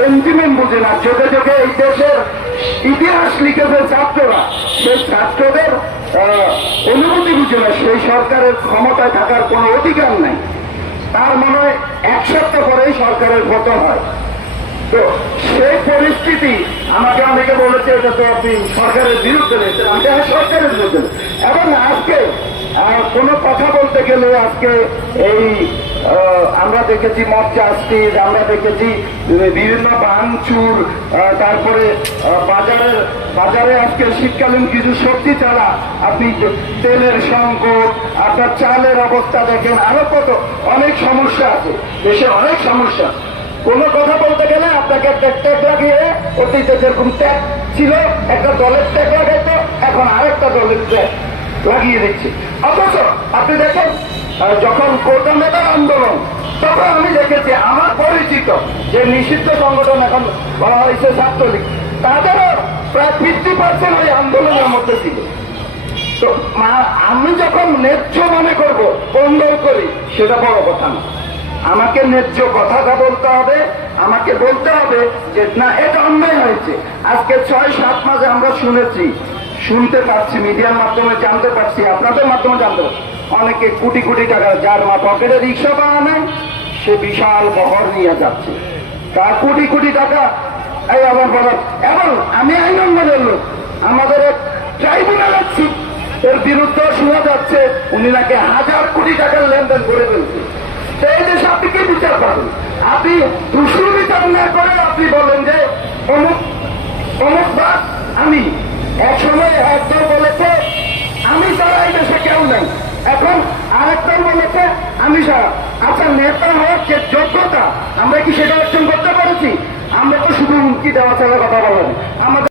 Sentiment বুঝে না। চোখে চোখে এই দেশের ইতিহাস লিখেছে ছাত্ররা। সেই ছাত্রদের অনুভূতি বুঝে না। সেই সরকারের ক্ষমতায় থাকার কোনো অধিকার নাই। তার মনে হয় এক সপ্তাহ পরেই সরকারের পতন হয়। তো সেই পরিস্থিতি আমাকে অনেকে বলেছে, এটা তো আপনি সরকারের বিরুদ্ধে রয়েছেন। আমি হ্যাঁ সরকারের বিরুদ্ধে। এবং আজকে কোনো কথা বলতে গেলে আজকে এই আমরা দেখেছি মদ চাস্তির আমরা দেখেছি বিভিন্ন ভাঙচুর তারপরে বাজারের, বাজারে আজকে শীতকালীন কিছু সবজি ছাড়া আপনি তেলের সংকট, আপনার চালের অবস্থা দেখেন, আরও কত, অনেক সমস্যা আছে, দেশে অনেক সমস্যা কোনো কথা বলতে গেলে আপনাকে একটা ট্যাগ লাগিয়ে অতীতে যেরকম ট্যাগ ছিল, একটা দলের ট্যাগ লাগাইতো, এখন আরেকটা দলের ট্যাগ লাগিয়ে দিচ্ছে। অথচ আপনি দেখেন যখন মেটার আন্দোলন, তখন আমি দেখেছি, আমার পরিচিত যে নিষিদ্ধ সংগঠন এখন বলা হয়েছে ছাত্রলীগ, তাদেরও প্রায় ফিফটি পার্সেন্ট ওই আন্দোলনের মধ্যে ছিল। তো আমি যখন ন্যায্য মনে করব, কন্দল করি, সেটা বড় কথা না। আমাকে ন্যায্য কথাটা বলতে হবে, আমাকে বলতে হবে যে, না, এটা অন্যায় হয়েছে। আজকে ছয়, সাত মাসে আমরা শুনেছি, শুনতে পাচ্ছি, মিডিয়ার মাধ্যমে জানতে পারছি, আপনাদের মাধ্যমে জানতে পারছি। অনেকে কোটি কোটি টাকা যার মা পকেটে রিক্সা পাওয়া নাই সে বিশাল বহর নিয়ে যাচ্ছে। তার কোটি কোটি টাকা, এই আবার বলার এবং আমি আইনঙ্গনের লোক। আমাদের এক ট্রাইব্যুনাল আছি, এর বিরুদ্ধে শোনা যাচ্ছে, উনি নাকি হাজার কোটি টাকার লেনদেন করে ফেলছে। এই দেশে আপনি কি বিচার পাবেন আপনি দুশো বিচার না করে আপনি বলেন যে অমুক অমুক বাদ আমি। এক সময় একদল বলেছে আমি ছাড়া এই দেশে কেউ নেই এখন আরেকদল বলেছে আমি আপনার আচ্ছা নেতা হওয়ার যে যোগ্যতা, আমরা কি সেটা অর্জন করতে পারেছি? আমরা তো শুধু হুমকি দেওয়া ছাড়া কথা বলেন। আমাদের